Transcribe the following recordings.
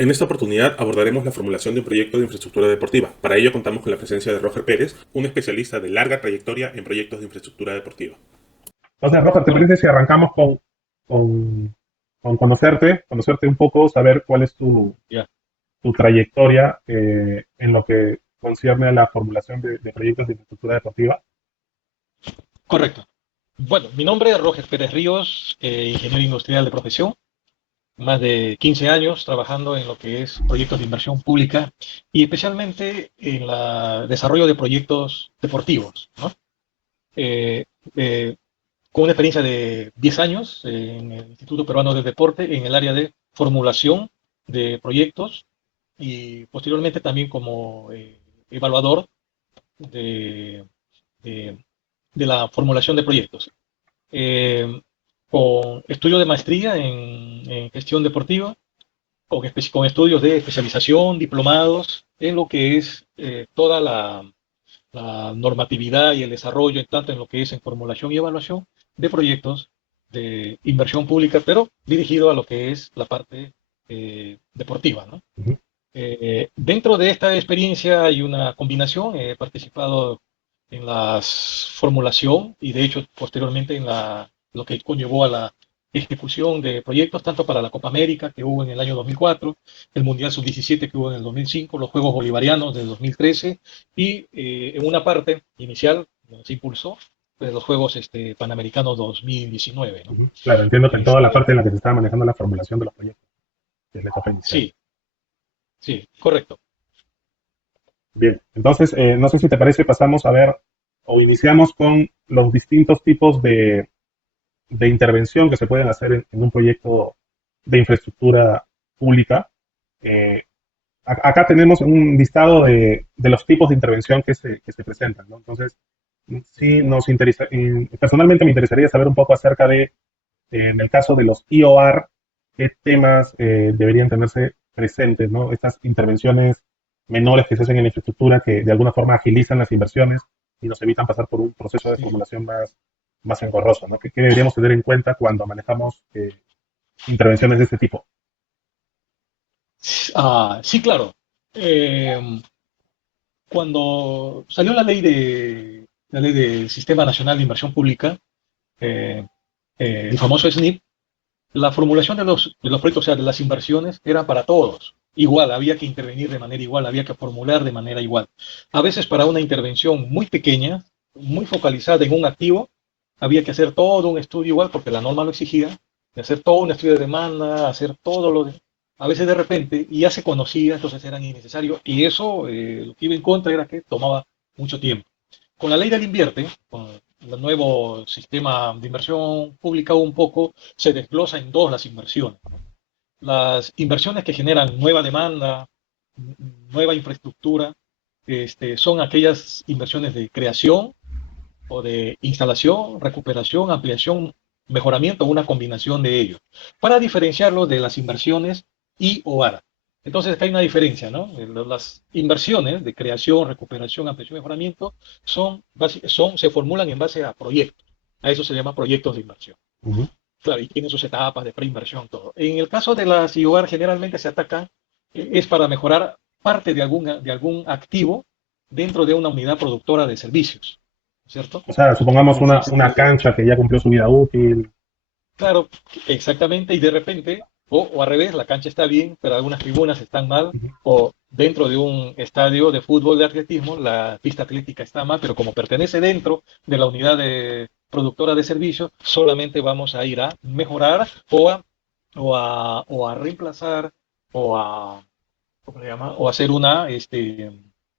En esta oportunidad abordaremos la formulación de un proyecto de infraestructura deportiva. Para ello contamos con la presencia de Roger Pérez, un especialista de larga trayectoria en proyectos de infraestructura deportiva. Entonces, Roger, ¿te parece Correcto. si arrancamos con, con conocerte un poco, saber cuál es Ya, tu trayectoria en lo que concierne a la formulación de proyectos de infraestructura deportiva? correcto. Bueno, mi nombre es Roger Pérez Ríos, ingeniero industrial de profesión, más de 15 años trabajando en lo que es proyectos de inversión pública y especialmente en el desarrollo de proyectos deportivos, ¿no? Eh, eh, con una experiencia de 10 años en el Instituto Peruano del Deporte en el área de formulación de proyectos y posteriormente también como evaluador de, de- de la formulación de proyectos. Eh, con estudio de maestría en gestión deportiva, con estudios de especialización, diplomados, en lo que es toda la normatividad y el desarrollo, tanto en lo que es en formulación y evaluación de proyectos de inversión pública, pero dirigido a lo que es la parte deportiva, ¿no? Ujú. Dentro de esta experiencia hay una combinación. He participado en la formulación y de hecho posteriormente en lo que conllevó a la ejecución de proyectos tanto para la Copa América que hubo en el año 2004, el Mundial Sub-17 que hubo en el 2005, los Juegos Bolivarianos del 2013 y en una parte inicial donde se impulsó pues, los Juegos Panamericanos 2019, ¿no? Ujú. Claro, entiendo que en toda la Este, parte en la que se estaba manejando la formulación de los proyectos, que es la etapa inicial. sí, sí, correcto. Bien, entonces, no sé si te parece, pasamos a ver o iniciamos con los distintos tipos de intervención que se pueden hacer en un proyecto de infraestructura pública. Eh, Acá tenemos un listado de los tipos de intervención que se presentan, ¿no? Entonces, sí nos interesa, personalmente me interesaría saber un poco acerca de, en el caso de los IOR, qué temas deberían tenerse presentes, ¿no? Estas intervenciones menores que se hacen en la infraestructura que de alguna forma agilizan las inversiones y nos evitan pasar por un proceso de Sí. formulación más engorroso, ¿no? ¿Qué deberíamos tener en cuenta cuando manejamos intervenciones de este tipo? Sí, claro. Eh, Cuando salió la ley del Sistema Nacional de Inversión Pública, eh, el famoso SNIP, la formulación de los proyectos, o sea, de las inversiones, era para todos. Igual, había que intervenir de manera igual, había que formular de manera igual. A veces para una intervención muy pequeña, muy focalizada en un activo, había que hacer todo un estudio igual, porque la norma lo exigía, de hacer todo un estudio de demanda, hacer todo lo de... A veces de repente, y ya se conocía, entonces era innecesario, y eso lo que iba en contra era que tomaba mucho tiempo. Con la ley del invierte, con el nuevo sistema de inversión pública un poco, se desglosa en dos las inversiones, ¿no? Las inversiones que generan nueva demanda, nueva infraestructura, son aquellas inversiones de creación o de instalación, recuperación, ampliación, mejoramiento, una combinación de ellos, para diferenciarlo de las inversiones IOR. Entonces, acá hay una diferencia, ¿no? Las inversiones de creación, recuperación, ampliación, mejoramiento se formulan en base a proyectos. A eso se llama proyectos de inversión. Ujú. Claro, y tienen sus etapas de preinversión, todo. En el caso de las IOR, generalmente se atacan, es para mejorar parte de algún activo dentro de una unidad productora de servicios, ¿cierto? O sea, supongamos una Este, cancha que ya cumplió su vida útil. claro, exactamente, y de repente, o al revés, la cancha está bien, pero algunas tribunas están mal, Ujú. o dentro de un estadio de fútbol de atletismo, la pista atlética está mal, pero como pertenece dentro de la unidad productora de servicios, solamente vamos a ir a mejorar o a reemplazar o a, ¿cómo se llama? O hacer una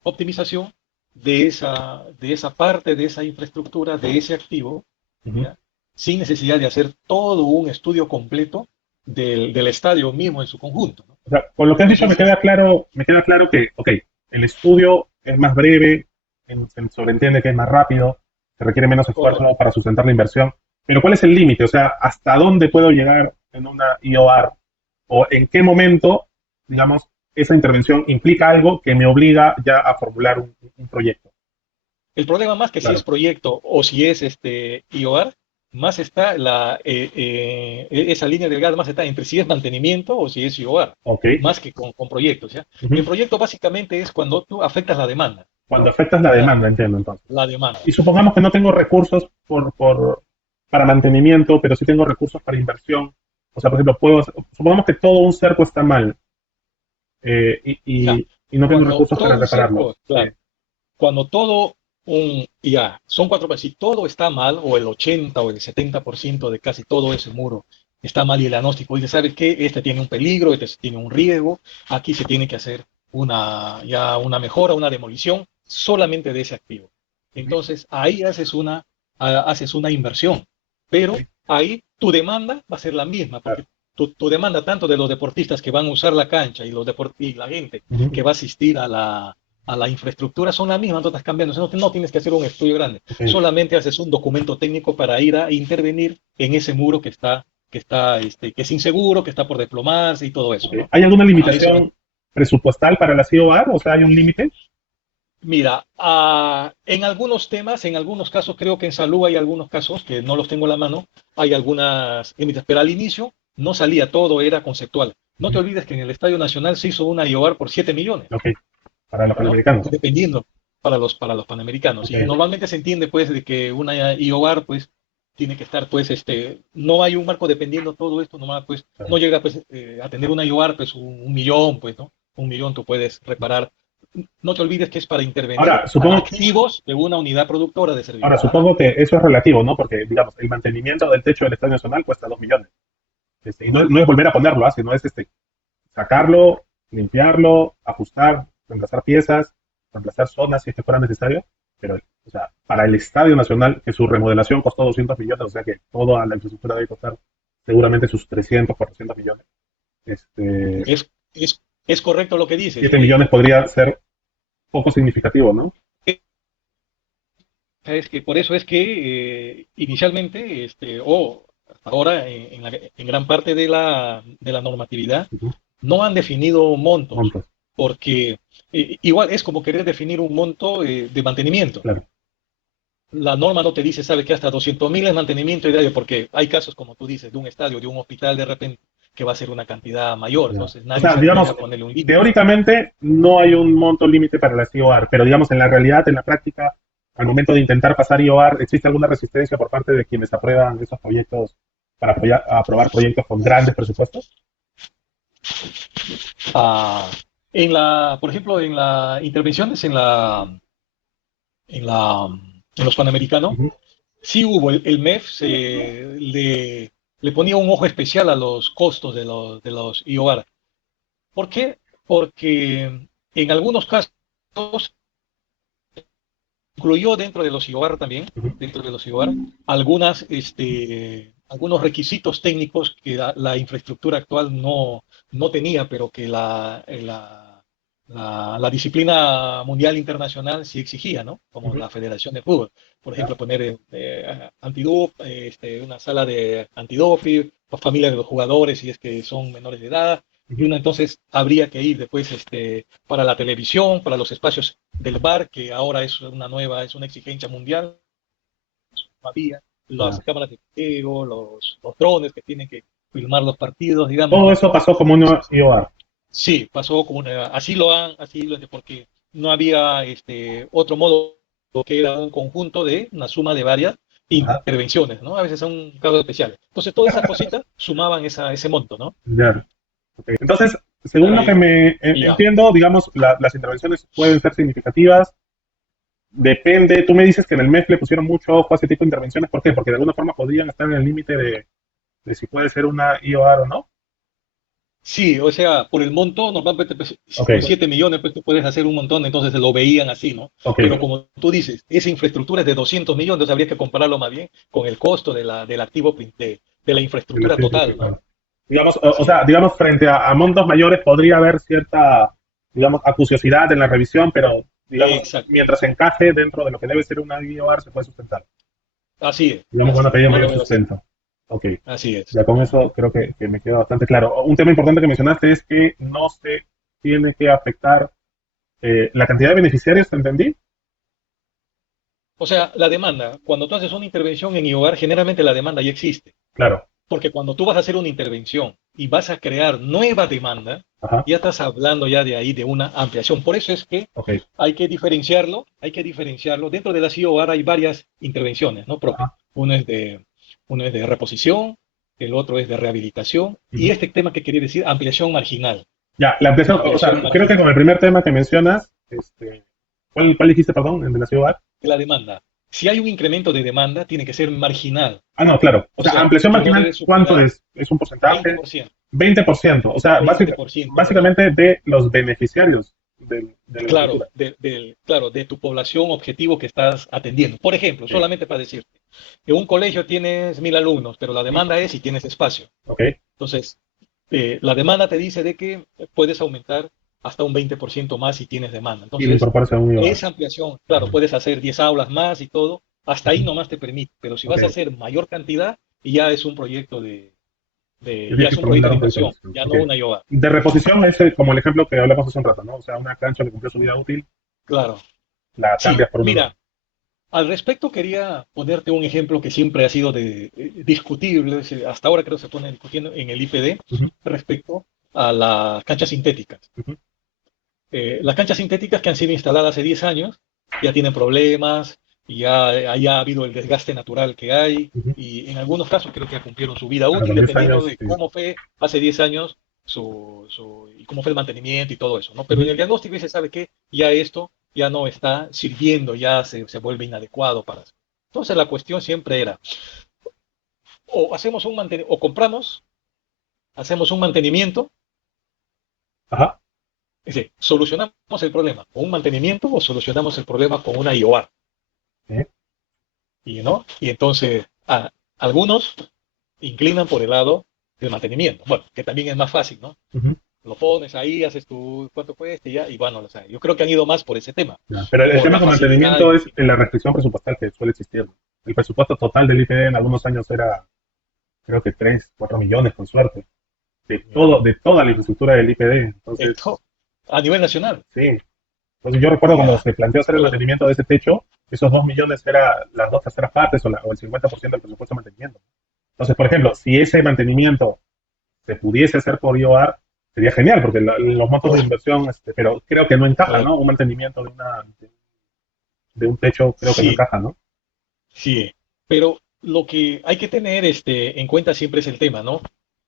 optimización de esa parte, de esa infraestructura, de ese activo, Ujú. ¿ya? Sin necesidad de hacer todo un estudio completo del estadio mismo en su conjunto, ¿no? O sea, con lo que has dicho Entonces, me queda claro que, ok, el estudio es más breve, se sobreentiende que es más rápido, se requiere menos esfuerzo correcto. para sustentar la inversión, pero ¿cuál es el límite? O sea, ¿hasta dónde puedo llegar en una IOR? ¿O en qué momento, digamos, esa intervención implica algo que me obliga ya a formular un proyecto? El problema más que si es Claro. proyecto o si es IOR más está esa línea delgada, más está entre si es mantenimiento o si es IOR, Ok. más que con proyectos, ¿ya? Ujú. El proyecto básicamente es cuando tú afectas la demanda, Cuando afectas la ¿ya? demanda, entiendo entonces. La demanda. Y supongamos que no tengo recursos para mantenimiento, pero sí tengo recursos para inversión. O sea, por ejemplo, supongamos que todo un cerco está mal, Ya. y no tengo Cuando recursos para todo un repararlo. cerco, claro, cuando todo ya, son cuatro, pues si todo está mal, o el 80 o el 70% de casi todo ese muro está mal y el diagnóstico dice, ¿sabes qué? Este tiene un peligro, este tiene un riesgo, aquí se tiene que hacer una mejora, una demolición solamente de ese activo. Entonces, ahí haces una inversión, pero Ok, ahí tu demanda va a ser la misma, claro. porque tu demanda tanto de los deportistas que van a usar la cancha y la gente Ujú. que va a asistir a la infraestructura son las mismas, no estás cambiando, no tienes que hacer un estudio grande, Ok. solamente haces un documento técnico para ir a intervenir en ese muro que es inseguro, que está por desplomarse y todo eso, Ok. ¿no? ¿Hay alguna A eso me... limitación presupuestal para la CIOAR? O sea, ¿hay un límite? Mira, en algunos temas, en algunos casos, creo que en salud hay algunos casos que no los tengo a la mano, hay algunas límites, pero al inicio no salía todo, era conceptual. No te Ujú. olvides que en el Estadio Nacional se hizo una IOAR por 7 millones. Ok, para los ¿No? panamericanos. Dependiendo para los panamericanos. Ok, Y normalmente se entiende, pues, de que una IOAR, pues, tiene que estar, pues, no hay un marco dependiendo todo esto, nomás, pues, claro. no llega, pues, a tener una IOAR, pues, un millón, pues, ¿no? Un millón tú puedes reparar. No te olvides que es para intervenir Ahora, supongo, activos de una unidad productora de ahora, servicios. supongo que eso es relativo, ¿no? Porque, digamos, el mantenimiento del techo del Estadio Nacional cuesta 2 millones. Y no, no es volver a ponerlo, sino es sacarlo, limpiarlo, ajustar, reemplazar piezas, reemplazar zonas si es que fuera necesario. Pero, o sea, para el Estadio Nacional, que su remodelación costó 200 millones, o sea que toda la infraestructura debe costar seguramente sus 300, 400 millones. Este, Es correcto lo que dices. 7 millones podría ser poco significativo, ¿no? Es que por eso es que inicialmente, o hasta ahora, en gran parte de de la normatividad, Ujú. no han definido montos, Montos, porque igual es como querer definir un monto de mantenimiento. claro. La norma no te dice, sabe que hasta 200.000 es mantenimiento diario, porque hay casos, como tú dices, de un estadio, de un hospital de repente, que va a ser una cantidad mayor, Ya. entonces O nadie sea, se atreve digamos, a ponerle un límite. teóricamente no hay un monto límite para la CIOAR, pero digamos en la realidad, en la práctica, al momento de intentar pasar IOAR, ¿existe alguna resistencia por parte de quienes aprueban esos proyectos para aprobar proyectos con grandes presupuestos? Ah, por ejemplo, en las intervenciones en los Panamericanos, Ujú. sí hubo, el MEF le ponía un ojo especial a los costos de los IOR. ¿Por qué? Porque en algunos casos incluyó dentro de los IOR también, Ujú. dentro de los IOR, algunos requisitos técnicos que la infraestructura actual no tenía, pero que la disciplina mundial internacional sí exigía, ¿no? Como Ujú. la Federación de Fútbol. Por Ya. ejemplo, poner una sala de antidoping, familias de los jugadores si es que son menores de edad, y Ujú. uno entonces habría que ir después para la televisión, para los espacios del bar, que ahora es una exigencia mundial, había las Ya. cámaras de video, los drones que tienen que filmar los partidos, digamos, Todo ¿no? eso pasó como una IOAR. Sí, pasó como porque no había otro modo que era un conjunto de una suma de varias Ajá. intervenciones, ¿no? A veces son casos especiales. Entonces, todas esas cositas sumaban ese monto, ¿no? Ya. Ok. Entonces, según lo que me Ya. entiendo, digamos, las intervenciones pueden ser significativas. Depende, tú me dices que en el MEF le pusieron mucho ojo a ese tipo de intervenciones. ¿Por qué? Porque de alguna forma podrían estar en el límite de si puede ser una IOR o no. Sí, o sea, por el monto, normalmente pues, Ok, con 7 millones pues tú puedes hacer un montón, entonces lo veían así, ¿no? ok. Pero como tú dices, esa infraestructura es de 200 millones, entonces habría que compararlo más bien con el costo del activo de la De la infraestructura ciencia total, ¿no? aplicada. Digamos, o Así sea, es. digamos, frente a montos mayores podría haber cierta, digamos, acuciosidad en la revisión, pero, digamos, Exacto. mientras encaje dentro de lo que debe ser una IOR, se puede sustentar. Así es. Digamos, van a Así es. pedir Yo lo mayor veo así. sustento. Ok. Así es. Ya con eso creo que me queda bastante claro. Un tema importante que mencionaste es que no se tiene que afectar la cantidad de beneficiarios, ¿te entendí? O sea, la demanda, cuando tú haces una intervención en IOAR, generalmente la demanda ya existe. Claro. Porque cuando tú vas a hacer una intervención y vas a crear nueva demanda, Ajá. ya estás hablando ya de ahí de una ampliación. Por eso es que Ok. hay que diferenciarlo, hay que diferenciarlo. Dentro de la CIOAR hay varias intervenciones, ¿no? Propias. Ajá. Uno es de reposición, el otro es de rehabilitación, y Ujú. este tema que quería decir, ampliación marginal. Ya, la ampliación, o sea, Ampliación creo que marginal con el primer tema que mencionas, ¿cuál dijiste, perdón, el de la ciudad? de la demanda. Si hay un incremento de demanda, tiene que ser marginal. Ah, no, claro. O O sea, sea, ampliación que no marginal, debe ¿cuánto superar es? ¿Es un porcentaje? 20%. 20%. O sea, 20%, ¿verdad? básicamente de los beneficiarios de la Claro, infraestructura. claro, de tu población objetivo que estás atendiendo. Por ejemplo, Sí. solamente para decirte, en un colegio tienes 1000 alumnos, pero la demanda es si tienes espacio. Ok. Entonces, la demanda te dice de que puedes aumentar hasta un 20% más si tienes demanda. Y le Entonces, incorporas a un IVA. esa ampliación, claro, puedes hacer 10 aulas más y todo, hasta ahí nomás te permite. Pero si Ok. vas a hacer mayor cantidad, ya es un proyecto ya Tienes es que un formular proyecto de un proyecto de inversión, inversión. ya Ok. no una IOA. De reposición es como el ejemplo que hablamos hace un rato, ¿no? O sea, una cancha que cumplió su vida útil, Claro. la Sí, cambias por una nueva. mira, al respecto quería ponerte un ejemplo que siempre ha sido discutible, hasta ahora creo que se pone discutiendo en el IPD, Ujú, respecto a las canchas sintéticas. ujú. Las canchas sintéticas que han sido instaladas hace 10 años ya tienen problemas, y ya ha habido el desgaste natural que hay, Ujú. y en algunos casos creo que ya cumplieron su vida Claro, útil, con 10 dependiendo años, de sí. cómo fue hace 10 años y cómo fue el mantenimiento y todo eso, ¿no? Pero Ujú. en el diagnóstico se sabe que ya esto ya no está sirviendo, ya se vuelve inadecuado para eso. Entonces la cuestión siempre era, o compramos, hacemos un mantenimiento, Ajá. es decir, solucionamos el problema con un mantenimiento o solucionamos el problema con una IOA. Sí. ¿No? Y entonces algunos inclinan por el lado del mantenimiento. Bueno, que también es más fácil, ¿no? Ujú. Lo pones ahí, haces tu cuánto cuesta y ya, y bueno, o sea, yo creo que han ido más por ese tema, Ya. Pero el por tema la con facilidad y mantenimiento es facilidad. la restricción presupuestal que suele existir, ¿no? El presupuesto total del IPD en algunos años era, creo que 3, 4 millones, con suerte, de toda la infraestructura del IPD. Entonces, Esto a nivel nacional. sí. Entonces yo recuerdo cuando Ya. se planteó hacer el Bueno, mantenimiento de ese techo, esos 2 millones era las dos terceras partes o el 50% del presupuesto de mantenimiento. Entonces, por ejemplo, si ese mantenimiento se pudiese hacer por IOAR, sería genial, porque los montos de oh, inversión, pero creo que no encaja, claro. ¿no? Un mantenimiento de un techo creo que no Sí, encaja, ¿no? sí. Pero lo que hay que tener en cuenta siempre es el tema, ¿no?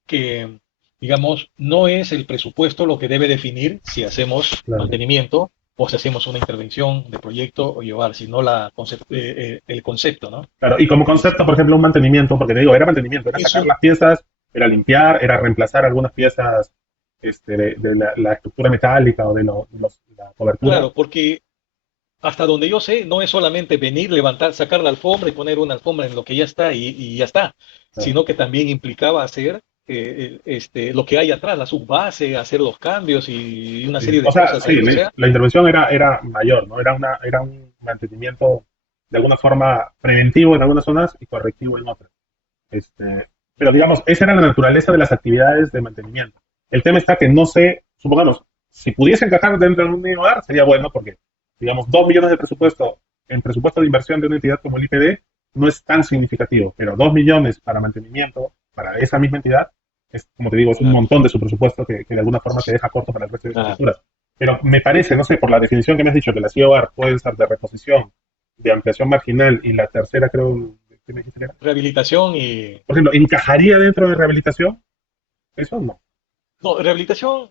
Que, digamos, no es el presupuesto lo que debe definir si hacemos Claro. mantenimiento o si hacemos una intervención de proyecto o llevar, sino el concepto, ¿no? Claro, y como concepto, por Este, ejemplo, un mantenimiento, porque te digo, era mantenimiento, era sacar eso, las piezas, era limpiar, era reemplazar algunas piezas de la estructura metálica o de la cobertura. claro, porque hasta donde yo sé, no es solamente venir, levantar, sacar la alfombra y poner una alfombra en lo que ya está y ya está, Claro. sino que también implicaba hacer lo que hay atrás, la subbase, hacer los cambios y una Sí. serie O de sea, cosas sí, ahí. O sea, la intervención era mayor, ¿no? Era un mantenimiento de alguna forma preventivo en algunas zonas y correctivo en otras. Pero digamos, esa era la naturaleza de las actividades de mantenimiento. El tema está que no sé, supongamos, si pudiese encajar dentro de un mismo hogar, sería bueno porque, digamos, 2 millones de presupuesto en presupuesto de inversión de una entidad como el IPD no es tan significativo, pero 2 millones para mantenimiento para esa misma entidad es, como te digo, es un claro, montón de su presupuesto que de alguna forma te deja corto para el resto de claro. infraestructuras. Pero me parece, no sé, por la definición que me has dicho, que la CIOAR puede ser de reposición, de ampliación marginal y la tercera, creo, ¿qué me dijiste que era? Rehabilitación y... Por ejemplo, ¿encajaría dentro de rehabilitación? Eso no. No, rehabilitación,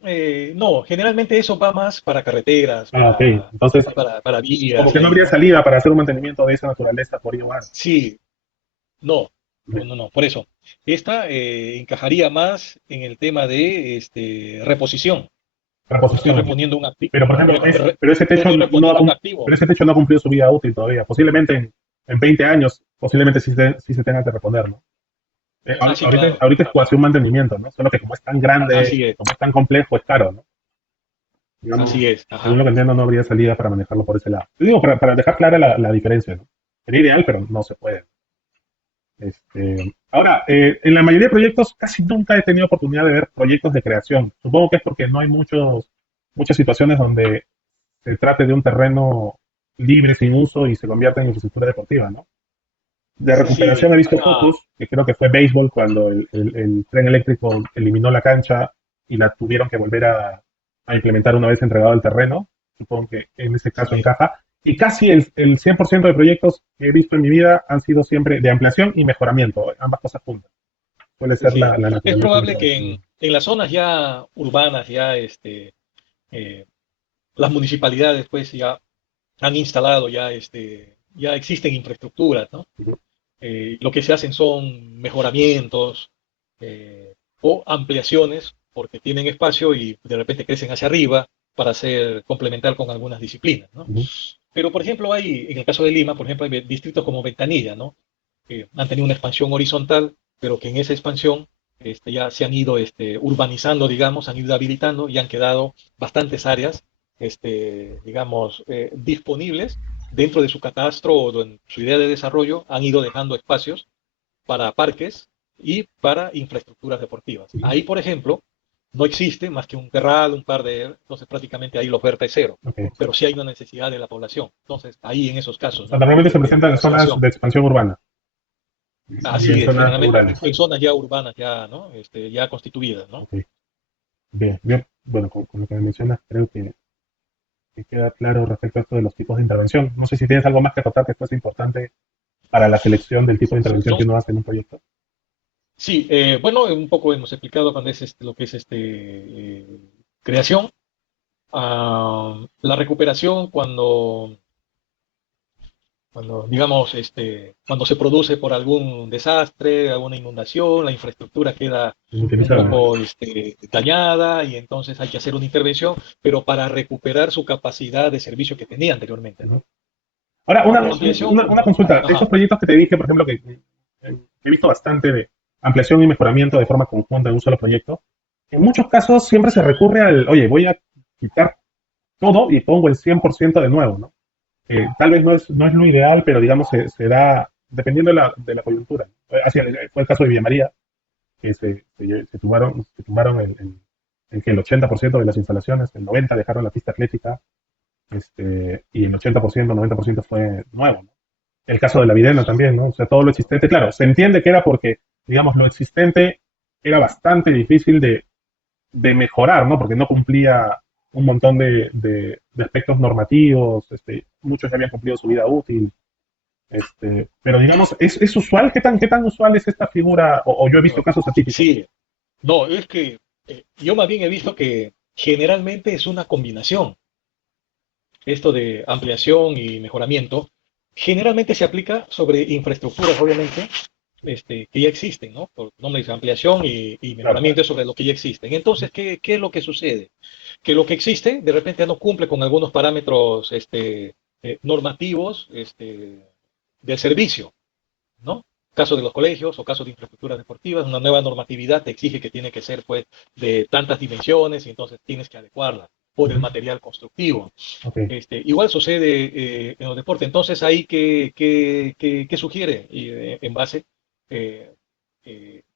no, generalmente eso va más para carreteras, Ah, ok. para, Entonces, para como vías que no ahí, habría ¿no? salida para hacer un mantenimiento de esa naturaleza por IOAR. Sí, no, no, por eso. Esta encajaría más en el tema de reposición. Estoy Reposición. reponiendo un activo. Pero, por ejemplo, pero ese techo Estoy no reponiendo un activo. pero ese techo no ha cumplido su vida útil todavía. Posiblemente en 20 años, posiblemente sí se tenga que reponer, ¿no? Ah, sí, Ahorita, claro, ahorita es claro. cuasi un mantenimiento, ¿no? Solo que como es tan grande, Así es, como es tan complejo, es caro, ¿no? así Digamos, es. según Ajá. lo que entiendo, no habría salida para manejarlo por ese lado. Te digo, para dejar clara la diferencia, ¿no? Sería ideal, pero no se puede. Ahora, en la mayoría de proyectos casi nunca he tenido oportunidad de ver proyectos de creación. Supongo que es porque no hay muchas situaciones donde se trate de un terreno libre, sin uso, y se convierta en infraestructura deportiva, ¿no? De Sí, recuperación he visto ajá, pocos, que creo que fue béisbol cuando el tren eléctrico eliminó la cancha y la tuvieron que volver a implementar una vez entregado el terreno. Supongo que en ese caso sí, encaja. Y casi el 100% de proyectos que he visto en mi vida han sido siempre de ampliación y mejoramiento, ambas cosas juntas. Suele sí, ser sí. la Es naturaleza probable usual. que en las zonas ya urbanas, ya eh, las municipalidades pues ya han instalado, ya existen infraestructuras, ¿no? Lo que se hacen son mejoramientos o ampliaciones porque tienen espacio y de repente crecen hacia arriba para hacer complementar con algunas disciplinas, ¿no? Ujú. Pero, por ejemplo, en el caso de Lima, por ejemplo, hay distritos como Ventanilla, ¿no? Que han tenido una expansión horizontal, pero que en esa expansión ya se han ido urbanizando, digamos, han ido habilitando y han quedado bastantes áreas, digamos, disponibles dentro de su catastro o en su idea de desarrollo, han ido dejando espacios para parques y para infraestructuras deportivas. Ujú. Ahí, por ejemplo, no existe más que un terral, un par de, entonces prácticamente ahí la oferta es cero, Ok. pero sí hay una necesidad de la población. Entonces, ahí en esos O casos, sea, ¿no? normalmente se De presentan en zonas expansión. de expansión urbana y Así en es, zonas generalmente rurales. en zonas ya urbanas, ya, ¿no? Ya constituidas, ¿no? Ok. Bien, bien. Bueno, con lo que me mencionas, creo que queda claro respecto a esto de los tipos de intervención. No sé si tienes algo más que acotar que fuese importante para la selección del tipo de intervención No, que uno hace en un proyecto. sí, bueno, un poco hemos explicado cuando es lo que es creación. La recuperación cuando digamos, cuando se produce por algún desastre, alguna inundación, la infraestructura queda un Inutilizable. poco dañada y entonces hay que hacer una intervención, pero para recuperar su capacidad de servicio que tenía anteriormente, ¿no? ¿No? Ahora, Ampliación, una consulta. De esos ajá, proyectos que te dije, por ejemplo, que he visto bastante de ampliación y mejoramiento de forma conjunta en un solo proyecto, en muchos casos siempre se recurre al, oye, voy a quitar todo y pongo el 100% de nuevo, ¿no? Tal vez no es lo ideal, pero digamos se da dependiendo de la coyuntura. Así fue el caso de Villa María, que se tumbaron el 80% de las instalaciones, el 90% dejaron la pista atlética, y el 80%, 90% fue nuevo, ¿no? El caso de la Videna también, ¿no? O sea, todo lo existente, claro, se entiende que era porque, digamos, lo existente era bastante difícil de mejorar, ¿no? Porque no cumplía un montón de aspectos normativos, muchos ya habían cumplido su vida útil, pero digamos, ¿es usual? ¿Qué tan usual es esta figura? O yo he visto casos atípicos. sí, no, es que yo más bien he visto que generalmente es una combinación. Esto de ampliación y mejoramiento generalmente se aplica sobre infraestructuras, obviamente, que ya existen, ¿no? Por nombre dice ampliación y Claro. mejoramiento sobre lo que ya existen. Entonces, ¿qué es lo que sucede? Que lo que existe de repente no cumple con algunos parámetros normativos del servicio, ¿no? Caso de los colegios o caso de infraestructuras deportivas, una nueva normatividad te exige que tiene que ser pues de tantas dimensiones y entonces tienes que adecuarla por el Ujú. material constructivo. Ok. Igual sucede en los deportes. Entonces, ahí, ¿qué sugiere? Eh,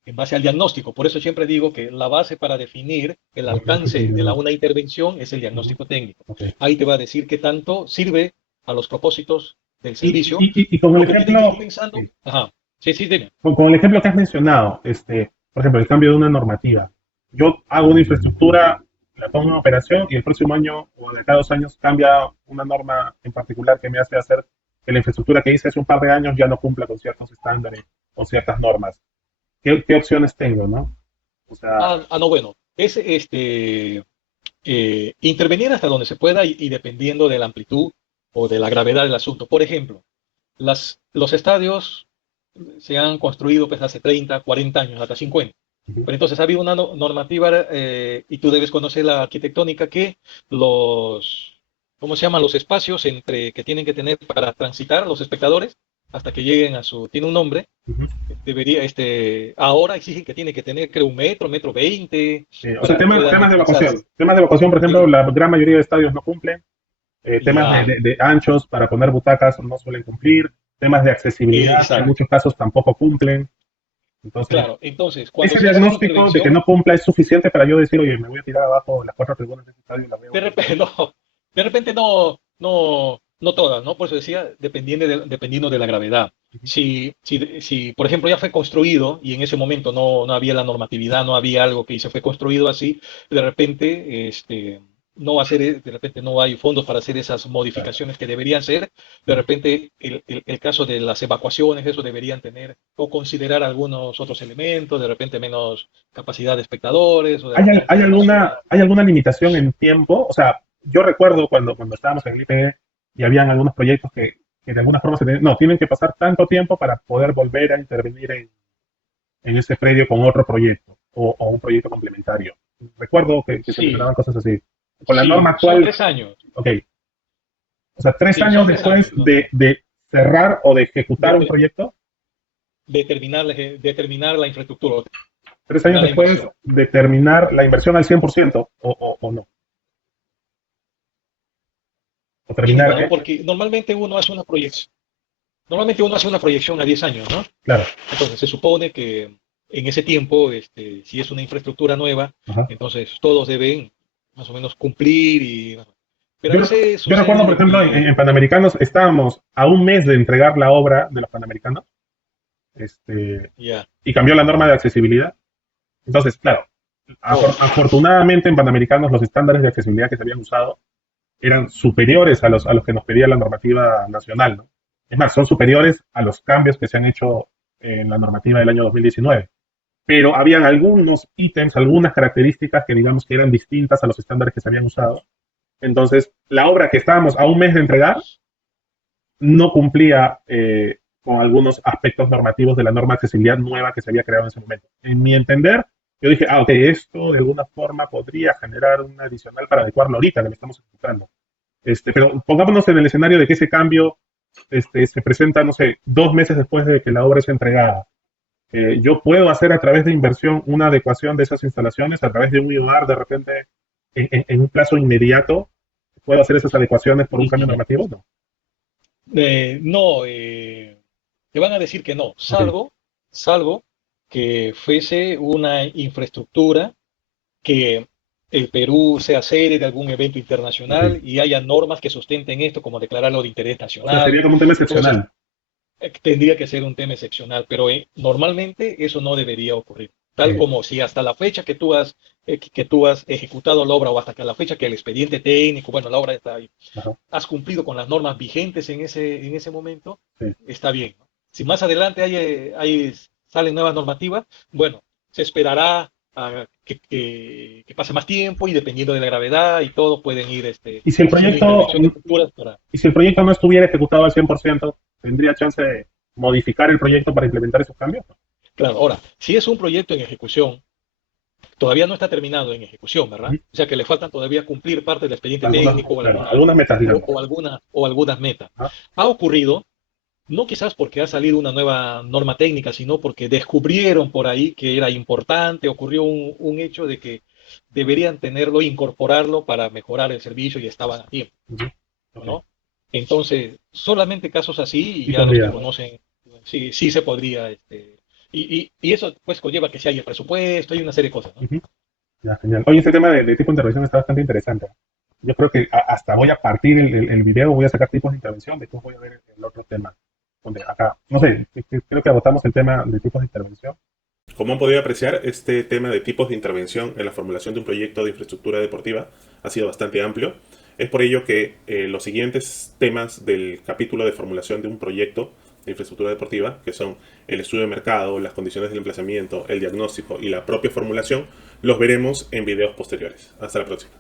en base al diagnóstico. Por eso siempre digo que la base para definir el Diagnóstico alcance de individual. una intervención es el Ujú. diagnóstico técnico. Ok. Ahí te va a decir qué tanto sirve a los propósitos del Y, servicio, y con el lo que tienen que ir ejemplo, pensando. sí, Ajá. Sí, sí, dime. con el ejemplo que has mencionado, por ejemplo, el cambio de una normativa. Yo hago una infraestructura, la pongo en operación y el próximo año o de cada 2 años cambia una norma en particular que me hace hacer que la infraestructura que hice hace un par de años ya no cumpla con ciertos estándares, con ciertas normas. ¿Qué opciones tengo, no? O sea, No, bueno. Es intervenir hasta donde se pueda y dependiendo de la amplitud o de la gravedad del asunto. Por ejemplo, los estadios se han construido pues, hace 30, 40 años, hasta 50. ujú, Pero entonces ha habido una normativa, y tú debes conocer la arquitectónica, que ¿cómo se llaman? Los espacios que tienen que tener para transitar los espectadores hasta que lleguen tiene un nombre, ujú. ahora exigen que tiene que tener, creo, 1 metro, 1,20 m, O sea, para que puedan temas de desplazarse. evacuación. Temas de evacuación, por ejemplo, Eh, la gran mayoría de estadios no cumplen. Temas de, ya, de anchos para poner butacas no suelen cumplir. Temas de accesibilidad en exacto. muchos casos tampoco cumplen. Entonces, Claro, entonces, cuando ese se hace una diagnóstico de que intervención, no cumpla es suficiente para yo decir, oye, me voy a tirar abajo las 4 tribunas de este estadio y las voy a de volver a repente poner. no, de repente no, no todas, ¿no? Por eso decía, dependiendo de la gravedad. Si, por ejemplo, ya fue construido y en ese momento no había la normatividad, no había algo que se fue construido así, de repente, no va a ser, de repente no hay fondos para hacer esas modificaciones que deberían ser. De repente, el caso de las evacuaciones, eso deberían tener o considerar algunos otros elementos, de repente menos capacidad de espectadores, o de repente ¿Hay alguna limitación en tiempo? O sea, yo recuerdo cuando estábamos en el IPE y habían algunos proyectos que de alguna forma no, tienen que pasar tanto tiempo para poder volver a intervenir en ese predio con otro proyecto o un proyecto complementario. Recuerdo que se Sí, mencionaban cosas así. Con la norma sí, son actual, 3 años. ok, o sea, tres Sí, años son tres después años, ¿no? de cerrar o de ejecutar un De, proyecto, determinar la infraestructura, 3 años determinar la después inversión. de terminar la inversión al 100% o no, o terminar, Depende, ¿no? Porque normalmente uno hace una proyección a 10 años, ¿no? claro, Entonces se supone que en ese tiempo, si es una infraestructura nueva, ajá. entonces todos deben más o menos cumplir y, pero a Yo, veces yo recuerdo, sucede por de ejemplo, que, en Panamericanos estábamos a un mes de entregar la obra de los Panamericanos, ya, y cambió la norma de accesibilidad. Entonces, claro, oh, afortunadamente en Panamericanos los estándares de accesibilidad que se habían usado eran superiores a los que nos pedía la normativa nacional, ¿no? Es más, son superiores a los cambios que se han hecho en la normativa del año 2019. Pero habían algunos ítems, algunas características que digamos que eran distintas a los estándares que se habían usado. Entonces, la obra que estábamos a un mes de entregar no cumplía con algunos aspectos normativos de la norma de accesibilidad nueva que se había creado en ese momento. En mi entender, yo dije, ok, esto de alguna forma podría generar un adicional para adecuarlo ahorita, que lo estamos ejecutando. Pero pongámonos en el escenario de que ese cambio se presenta, no sé, 2 meses después de que la obra es entregada. Yo puedo hacer a través de inversión una adecuación de esas instalaciones, a través de un IOAR, de repente, en un plazo inmediato, puedo hacer esas adecuaciones por un cambio normativo, ¿no? no, te van a decir que no, Ok, salvo que fuese una infraestructura que el Perú sea sede de algún evento ok. internacional y haya normas que sustenten esto, como declararlo de interés O sea, nacional. sería como un tema Entonces, excepcional. tendría que ser un tema excepcional, pero normalmente eso no debería ocurrir. Tal Ok, como si hasta la fecha que tú has ejecutado la obra o hasta que la fecha que el expediente técnico, bueno, la obra está ahí, ajá, has cumplido con las normas vigentes en ese momento, sí. está bien, ¿no? Si más adelante salen nuevas normativas, bueno, se esperará a que pase más tiempo y dependiendo de la gravedad y todo, pueden ir Y si el haciendo proyecto, intervenciones futuras para. y si el proyecto no estuviera ejecutado al 100%, ¿tendría chance de modificar el proyecto para implementar esos cambios? Claro, ahora, si es un proyecto en ejecución, todavía no está terminado en ejecución, ¿verdad? Ujú. O sea que le faltan todavía cumplir parte del expediente Algunas, técnico claro, algunas metas, digamos. o algunas metas. Ajá, Ha ocurrido, no quizás porque ha salido una nueva norma técnica, sino porque descubrieron por ahí que era importante, ocurrió un hecho de que deberían tenerlo, incorporarlo para mejorar el servicio y estaban a tiempo, ujú, ok. ¿no? Entonces, solamente casos así y Sí ya los que podría. conocen, sí, sí se podría, y eso pues conlleva que si hay el presupuesto, hay una serie de cosas, ¿no? Ujú. Ya, genial. Oye, este tema de tipo de intervención está bastante interesante. Yo creo que hasta voy a partir el video, voy a sacar tipos de intervención, después voy a ver el otro tema. Donde acá, no sé, creo que agotamos el tema de tipos de intervención. Como han podido apreciar, este tema de tipos de intervención en la formulación de un proyecto de infraestructura deportiva ha sido bastante amplio. Es por ello que los siguientes temas del capítulo de formulación de un proyecto de infraestructura deportiva, que son el estudio de mercado, las condiciones del emplazamiento, el diagnóstico y la propia formulación, los veremos en videos posteriores. Hasta la próxima.